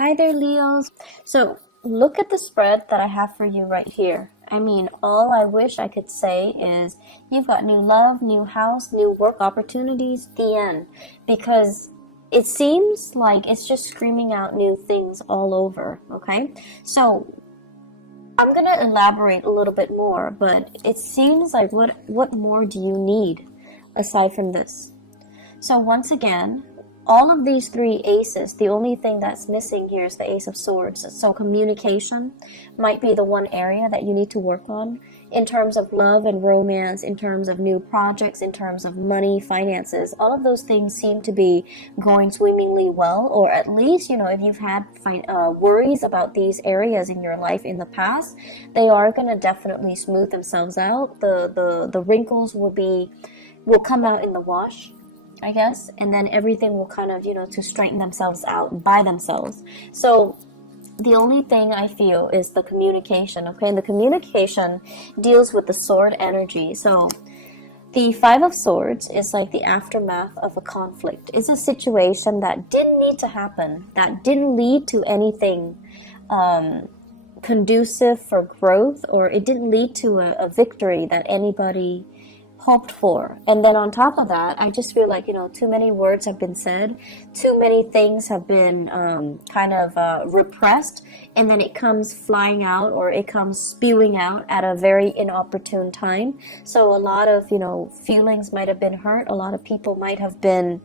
Hi there, Leos. So, look at the spread that I have for you right here. I mean, all I wish I could say is you've got new love, new house, new work opportunities, the end. Because it seems like it's just screaming out new things all over, okay? So, I'm going to elaborate a little bit more, but it seems like what more do you need aside from this? So once again, all of these three aces, the only thing that's missing here is the Ace of Swords. So communication might be the one area that you need to work on in terms of love and romance, in terms of new projects, in terms of money, finances. All of those things seem to be going swimmingly well, or at least, if you've had worries about these areas in your life in the past, they are going to definitely smooth themselves out. The wrinkles will come out in the wash, I guess, and then everything will kind of, to straighten themselves out by themselves. So the only thing I feel is the communication, okay? And the communication deals with the sword energy. So the Five of Swords is like the aftermath of a conflict. It's a situation that didn't need to happen, that didn't lead to anything conducive for growth, or it didn't lead to a victory that anybody hoped for. And then on top of that, I just feel like, too many words have been said, too many things have been repressed, and then it comes flying out, or it comes spewing out at a very inopportune time. So a lot of, feelings might have been hurt. A lot of people might have been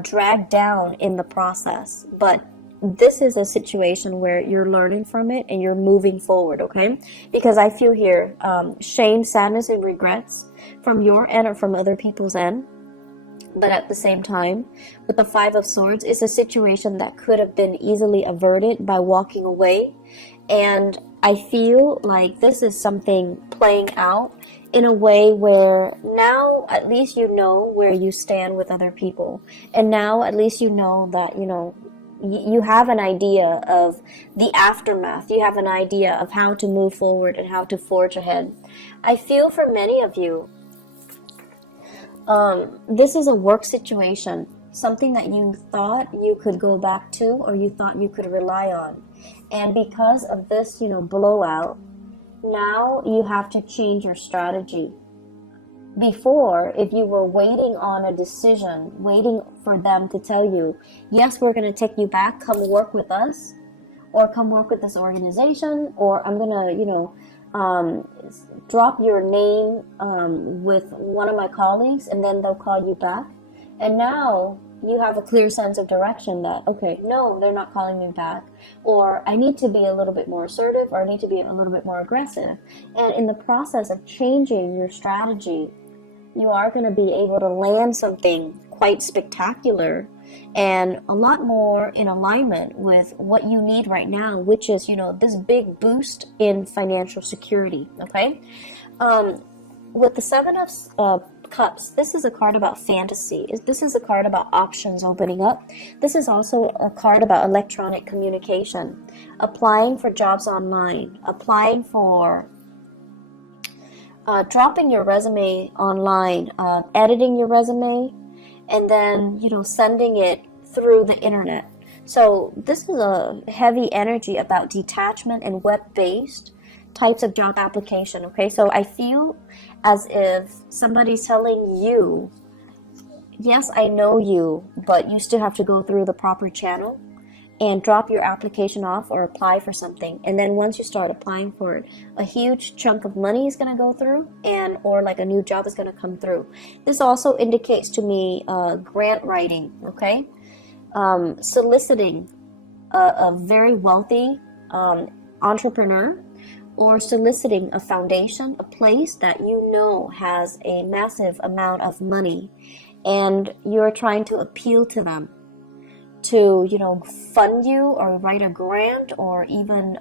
dragged down in the process. But this is a situation where you're learning from it and you're moving forward, okay? Because I feel here shame, sadness, and regrets from your end or from other people's end. But at the same time, with the Five of Swords, it's a situation that could have been easily averted by walking away. And I feel like this is something playing out in a way where now at least you know where you stand with other people. And now at least you know that, you have an idea of the aftermath. You have an idea of how to move forward and how to forge ahead. I feel for many of you, this is a work situation, something that you thought you could go back to, or you thought you could rely on. And because of this, blowout, now you have to change your strategy. Before, if you were waiting on a decision, waiting for them to tell you, yes, we're going to take you back, come work with us, or come work with this organization, or I'm going to, drop your name with one of my colleagues, and then they'll call you back. And now you have a clear sense of direction that, okay, no, they're not calling me back, or I need to be a little bit more assertive, or I need to be a little bit more aggressive. And in the process of changing your strategy, you are going to be able to land something quite spectacular and a lot more in alignment with what you need right now, which is, this big boost in financial security, okay? With the Seven of Cups, this is a card about fantasy. This is a card about options opening up. This is also a card about electronic communication, applying for jobs online, applying for dropping your resume online, editing your resume, and then, sending it through the internet. So this is a heavy energy about detachment and web-based types of job application, okay? So I feel as if somebody's telling you, yes, I know you, but you still have to go through the proper channel and drop your application off or apply for something. And then once you start applying for it, a huge chunk of money is going to go through, or like a new job is going to come through. This also indicates to me grant writing, okay? Soliciting a very wealthy entrepreneur, or soliciting a foundation, a place that has a massive amount of money, and you're trying to appeal to them to, fund you or write a grant, or even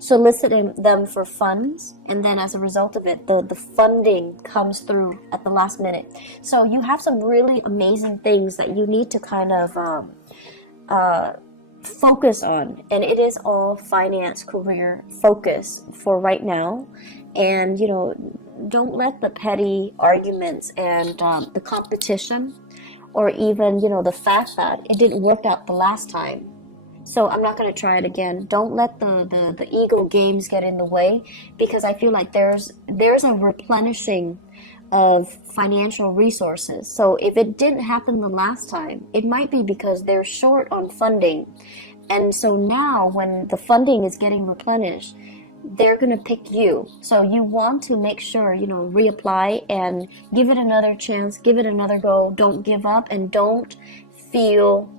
soliciting them for funds. And then as a result of it, the funding comes through at the last minute. So you have some really amazing things that you need to kind of focus on. And it is all finance, career focus for right now. And, don't let the petty arguments and the competition, or even, the fact that it didn't work out the last time, So I'm not going to try it again. Don't let the ego games get in the way, because I feel like there's a replenishing of financial resources. So if it didn't happen the last time, it might be because they're short on funding. And so now when the funding is getting replenished, they're going to pick you. So you want to make sure, reapply and give it another chance, give it another go. Don't give up, and don't feel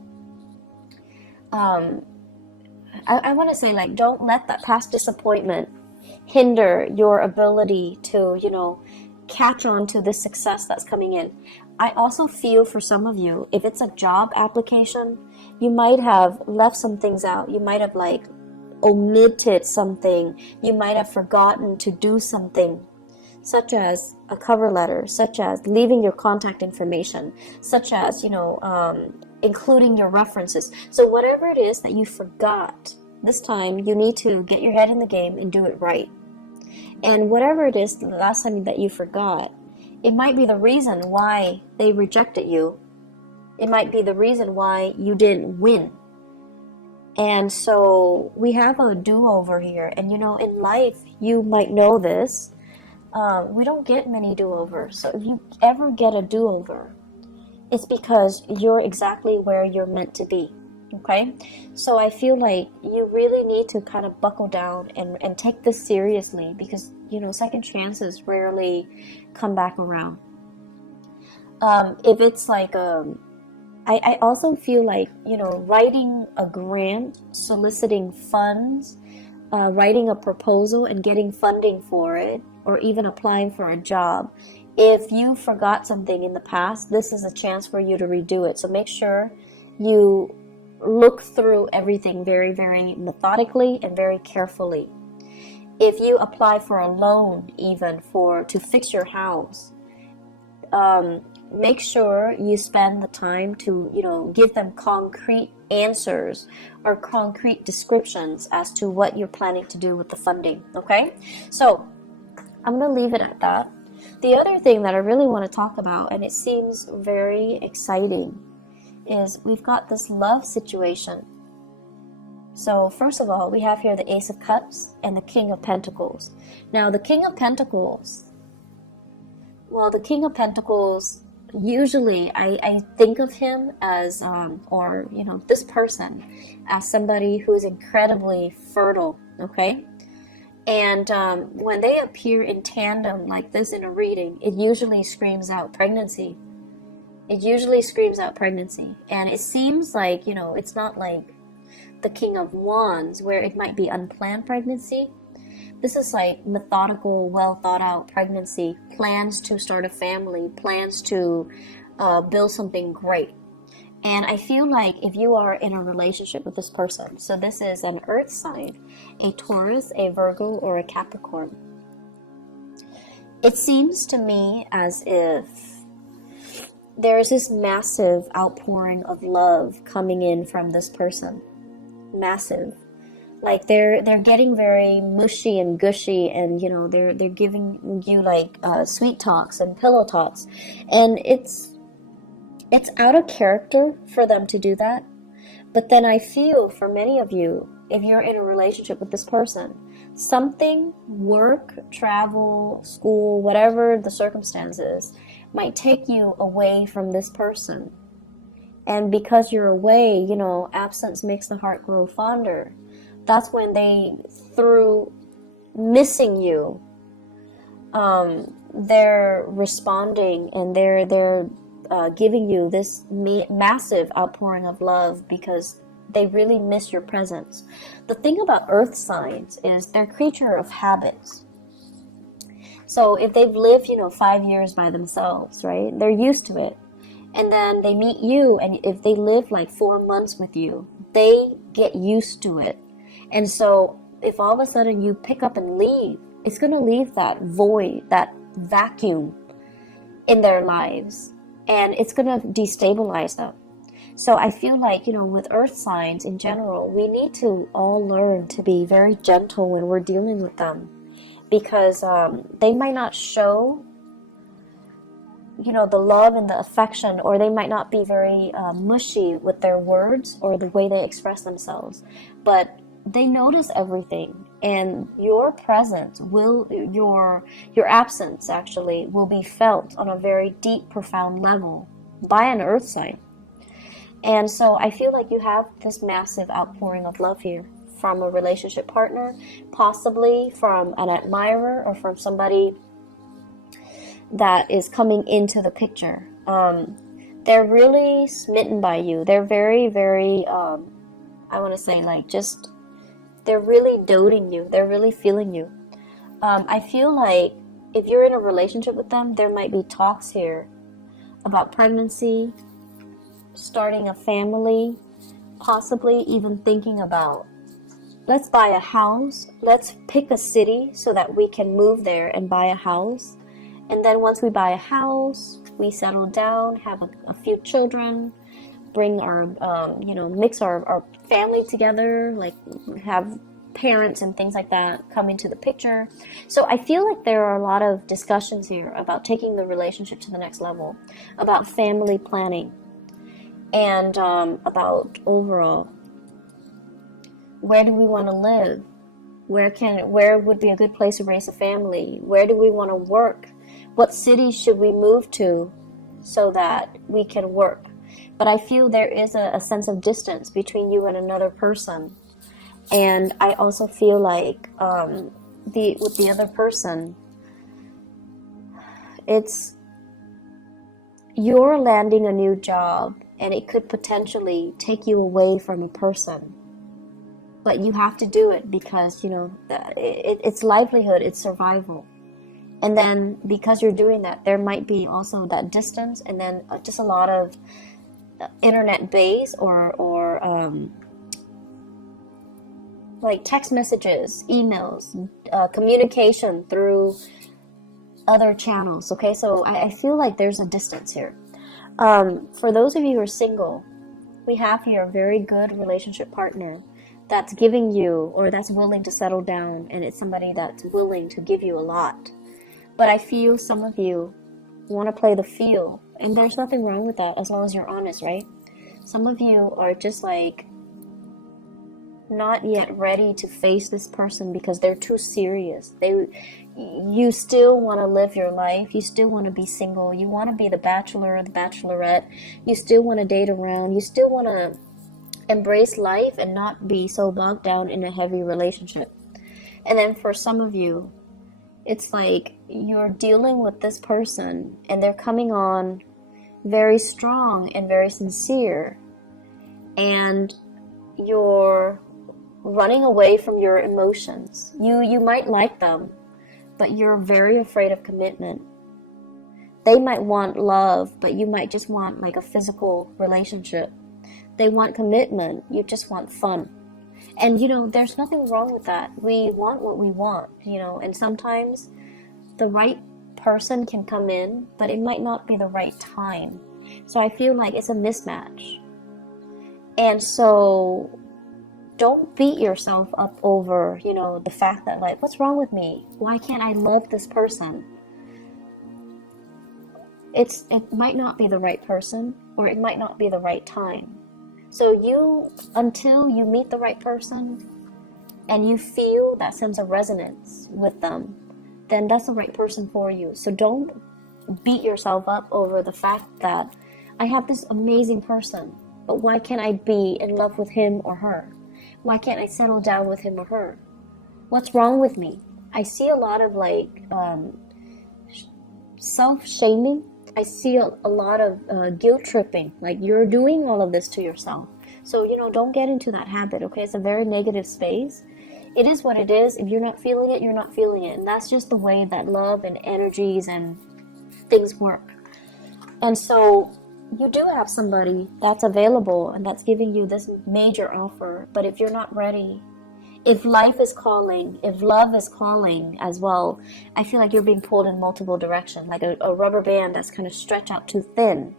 I want to say, like, don't let that past disappointment hinder your ability to, catch on to the success that's coming in. I also feel for some of you, if it's a job application, you might have left some things out. You might have, like, omitted something. You might have forgotten to do something, such as a cover letter, such as leaving your contact information, such as, including your references. So whatever it is that you forgot, this time you need to get your head in the game and do it right. And whatever it is the last time that you forgot, it might be the reason why they rejected you. It might be the reason why you didn't win. And so we have a do-over here. And in life, you might know this, we don't get many do-overs. So if you ever get a do-over, it's because you're exactly where you're meant to be. Okay? So I feel like you really need to kind of buckle down and take this seriously, because, second chances rarely come back around. If it's like, I also feel like, writing a grant, soliciting funds, writing a proposal and getting funding for it, or even applying for a job. If you forgot something in the past, this is a chance for you to redo it. So make sure you look through everything very, very methodically and very carefully. If you apply for a loan, even to fix your house, make sure you spend the time to, give them concrete answers or concrete descriptions as to what you're planning to do with the funding. Okay? So I'm going to leave it at that. The other thing that I really want to talk about, and it seems very exciting, is we've got this love situation. So first of all, we have here the Ace of Cups and the King of Pentacles. Now the King of Pentacles, usually I think of him as, this person as somebody who is incredibly fertile, okay? And when they appear in tandem like this in a reading, it usually screams out pregnancy. It usually screams out pregnancy. And it seems like, it's not like the King of Wands where it might be unplanned pregnancy. This is like methodical, well thought out pregnancy, plans to start a family, plans to build something great. And I feel like if you are in a relationship with this person, so this is an earth sign, a Taurus, a Virgo, or a Capricorn, it seems to me as if there's this massive outpouring of love coming in from this person. Massive. Like they're getting very mushy and gushy, and they're giving you like sweet talks and pillow talks, and it's out of character for them to do that. But then I feel for many of you, if you're in a relationship with this person, something, work, travel, school, whatever the circumstances, might take you away from this person. And because you're away, absence makes the heart grow fonder. That's when they, through missing you, they're responding, and they're giving you this massive outpouring of love because they really miss your presence. The thing about earth signs is they're creature of habits. So if they've lived, 5 years by themselves, right, they're used to it. And then they meet you, and if they live like 4 months with you, they get used to it. And so if all of a sudden you pick up and leave, it's going to leave that void, that vacuum in their lives, and it's going to destabilize them. So I feel like, with earth signs in general, we need to all learn to be very gentle when we're dealing with them, because they might not show you know, the love and the affection, or they might not be very mushy with their words or the way they express themselves, but they notice everything, and your presence will, your absence actually will be felt on a very deep, profound level by an earth sign. And so I feel like you have this massive outpouring of love here from a relationship partner, possibly from an admirer or from somebody that is coming into the picture. They're really smitten by you. They're very, very, I want to say, like, just, they're really doting you. They're really feeling you. I feel like if you're in a relationship with them, there might be talks here about pregnancy, starting a family, possibly even thinking about, let's buy a house, let's pick a city so that we can move there and buy a house. And then once we buy a house, we settle down, have a few children, bring our, mix our family together, like have parents and things like that come into the picture. So I feel like there are a lot of discussions here about taking the relationship to the next level, about family planning, and about overall, where do we want to live? Where would be a good place to raise a family? Where do we want to work? What city should we move to so that we can work? But I feel there is a sense of distance between you and another person. And I also feel like with the other person, it's, you're landing a new job and it could potentially take you away from a person. But you have to do it because, you know, it's livelihood, it's survival. And then because you're doing that, there might be also that distance, and then just a lot of internet based or like text messages, emails, communication through other channels. Okay, so I feel like there's a distance here. For those of you who are single, we have here a very good relationship partner that's giving you, or that's willing to settle down, and it's somebody that's willing to give you a lot. But I feel some of you want to play the field, and there's nothing wrong with that as long as you're honest, right? Some of you are just like not yet ready to face this person because they're too serious. You still want to live your life. You still want to be single. You want to be the bachelor or the bachelorette. You still want to date around. You still want to embrace life and not be so bogged down in a heavy relationship. And then for some of you, it's like you're dealing with this person and they're coming on very strong and very sincere, and you're running away from your emotions. You might like them, but you're very afraid of commitment. They might want love, but you might just want like a physical relationship. They want commitment, you just want fun. And, you know, there's nothing wrong with that. We want what we want, you know, and sometimes the right person can come in, but it might not be the right time. So I feel like it's a mismatch. And so don't beat yourself up over, you know, the fact that, like, what's wrong with me? Why can't I love this person? It might not be the right person, or it might not be the right time. So until you meet the right person and you feel that sense of resonance with them, then that's the right person for you. So don't beat yourself up over the fact that I have this amazing person, but why can't I be in love with him or her? Why can't I settle down with him or her? What's wrong with me? I see a lot of like self-shaming. I see a lot of guilt tripping, like you're doing all of this to yourself. So, you know, don't get into that habit, okay? It's a very negative space. It is what it is. If you're not feeling it, you're not feeling it. And that's just the way that love and energies and things work. And so you do have somebody that's available and that's giving you this major offer. But if you're not ready, if life is calling, if love is calling as well, I feel like you're being pulled in multiple directions, like a rubber band that's kind of stretched out too thin.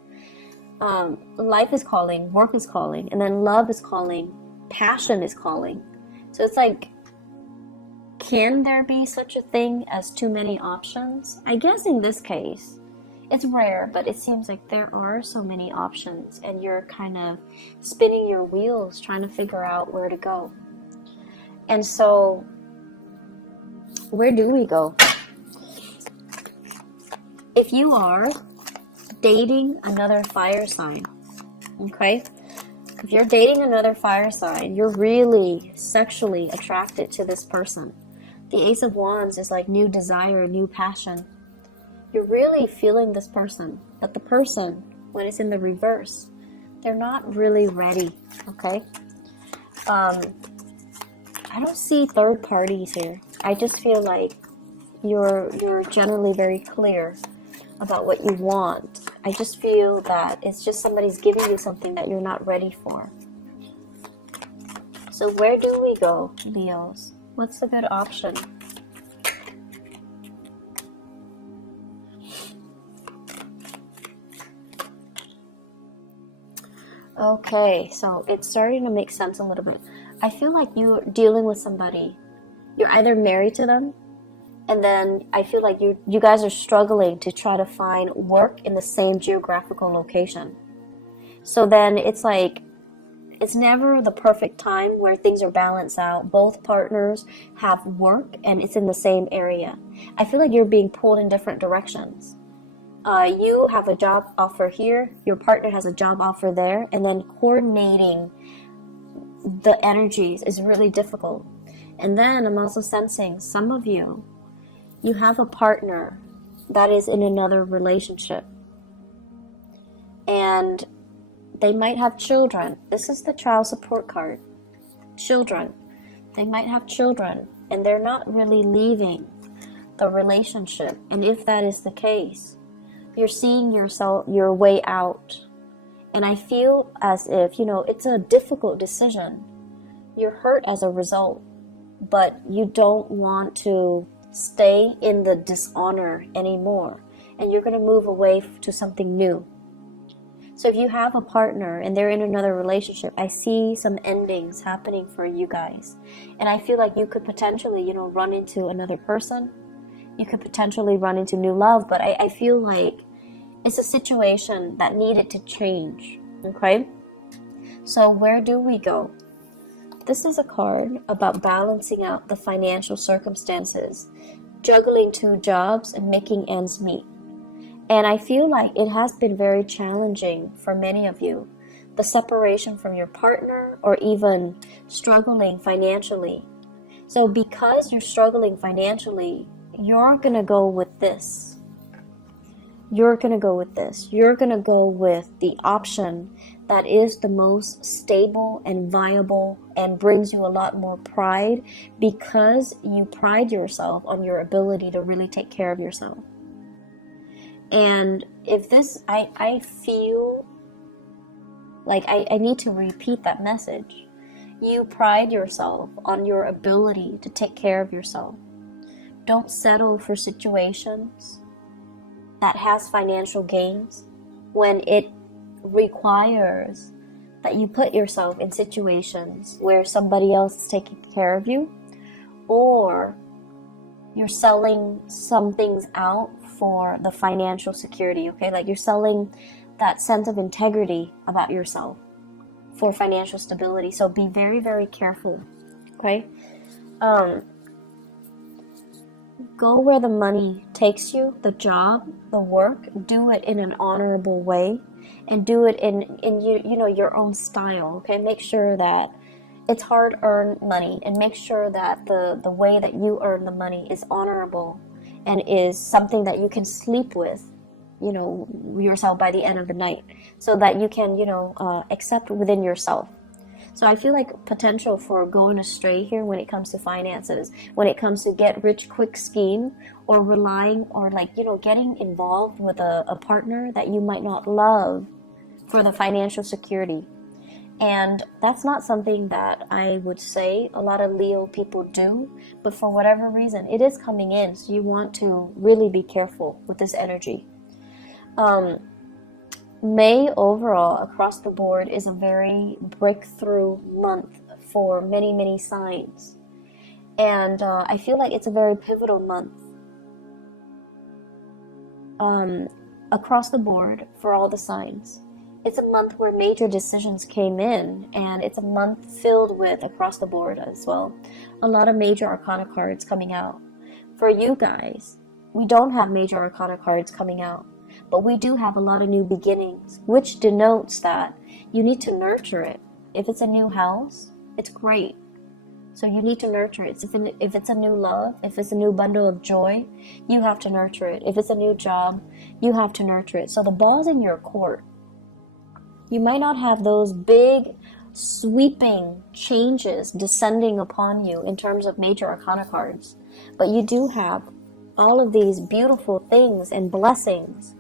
Life is calling, work is calling, and then love is calling, passion is calling. So it's like, can there be such a thing as too many options? I guess in this case, It's rare, but it seems like there are so many options, and you're kind of spinning your wheels trying to figure out where to go. And so, where do we go? If you are dating another fire sign, okay? If you're dating another fire sign, you're really sexually attracted to this person. The Ace of Wands is like new desire, new passion. You're really feeling this person, but the person, when it's in the reverse, they're not really ready, okay? I don't see third parties here. I just feel like you're generally very clear about what you want. I just feel that it's just somebody's giving you something that you're not ready for. So where do we go, Leos? What's a good option? Okay, so it's starting to make sense a little bit. I feel like you're dealing with somebody. You're either married to them, and then I feel like you guys are struggling to try to find work in the same geographical location. So then it's like, it's never the perfect time where things are balanced out. Both partners have work and it's in the same area. I feel like you're being pulled in different directions. You have a job offer here, your partner has a job offer there, and then coordinating the energies is really difficult. And then I'm also sensing some of you have a partner that is in another relationship. And they might have children. This is the child support card. Children. They might have children, and they're not really leaving the relationship. And if that is the case, you're seeing your way out. And I feel as if, it's a difficult decision. You're hurt as a result, but you don't want to stay in the dishonor anymore. And you're going to move away to something new. So if you have a partner and they're in another relationship, I see some endings happening for you guys. And I feel like you could potentially, run into another person. You could potentially run into new love, but I feel like it's a situation that needed to change, okay? So where do we go? This is a card about balancing out the financial circumstances, juggling 2 jobs and making ends meet. And I feel like it has been very challenging for many of you. The separation from your partner or even struggling financially. So because you're struggling financially, you're going to go with this. You're going to go with this. You're going to go with the option that is the most stable and viable and brings you a lot more pride because you pride yourself on your ability to really take care of yourself. And if this, I feel like I need to repeat that message. You pride yourself on your ability to take care of yourself. Don't settle for situations that has financial gains when it requires that you put yourself in situations where somebody else is taking care of you, or you're selling some things out for the financial security, okay? Like you're selling that sense of integrity about yourself for financial stability. So be very, very careful, okay? Go where the money takes you, the job, the work. Do it in an honorable way, and do it in your own style, okay? Make sure that it's hard-earned money, and make sure that the way that you earn the money is honorable and is something that you can sleep with, yourself by the end of the night, so that you can, accept within yourself. So I feel like potential for going astray here when it comes to finances, when it comes to get rich quick scheme, or relying or getting involved with a partner that you might not love for the financial security. And that's not something that I would say a lot of Leo people do, but for whatever reason, it is coming in. So you want to really be careful with this energy. May overall, across the board, is a very breakthrough month for many, many signs. And I feel like it's a very pivotal month. across the board for all the signs. It's a month where major decisions came in, and it's a month filled with across the board as well. A lot of major arcana cards coming out. For you guys, we don't have major arcana cards coming out, but we do have a lot of new beginnings, which denotes that you need to nurture it. If it's a new house, it's great. So you need to nurture it. If it's a new love, if it's a new bundle of joy, you have to nurture it. If it's a new job, you have to nurture it. So the ball's in your court. You might not have those big, sweeping changes descending upon you in terms of major arcana cards, but you do have all of these beautiful things and blessings,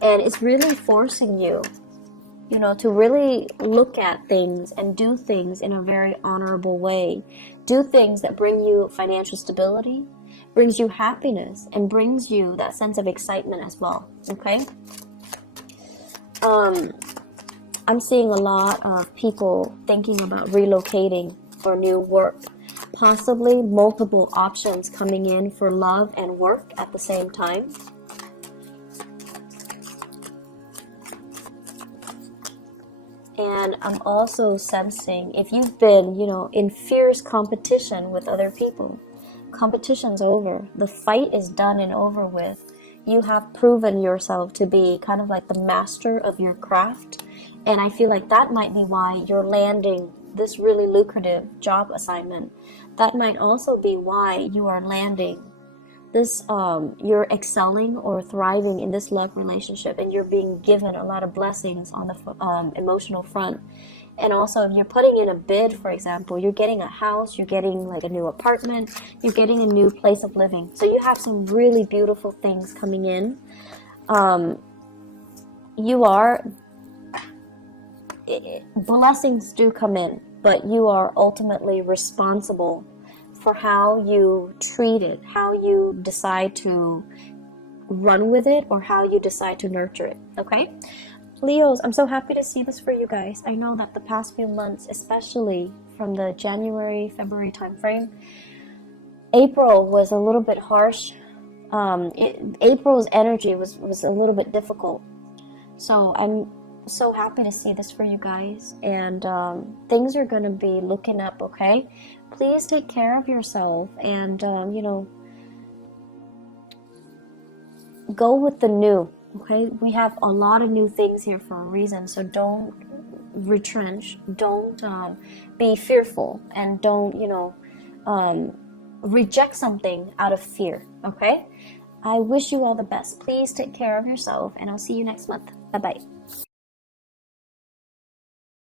and it's really forcing you, to really look at things and do things in a very honorable way. Do things that bring you financial stability, brings you happiness, and brings you that sense of excitement as well, okay? I'm seeing a lot of people thinking about relocating for new work. Possibly multiple options coming in for love and work at the same time. And I'm also sensing if you've been, in fierce competition with other people, competition's over. The fight is done and over with. You have proven yourself to be kind of like the master of your craft. And I feel like that might be why you're landing this really lucrative job assignment. That might also be why you are landing this, you're excelling or thriving in this love relationship, and you're being given a lot of blessings on the emotional front. And also, if you're putting in a bid, for example, you're getting a house, you're getting like a new apartment, you're getting a new place of living. So you have some really beautiful things coming in. Blessings do come in, but you are ultimately responsible for how you treat it, how you decide to run with it, or how you decide to nurture it, okay? Leos, I'm so happy to see this for you guys. I know that the past few months, especially from the January, February timeframe, April was a little bit harsh. April's energy was a little bit difficult. So I'm so happy to see this for you guys, and things are going to be looking up, okay? Please take care of yourself, and go with the new, okay? We have a lot of new things here for a reason, so don't retrench, don't be fearful, and don't reject something out of fear, okay? I wish you all the best. Please take care of yourself, and I'll see you next month. Bye bye.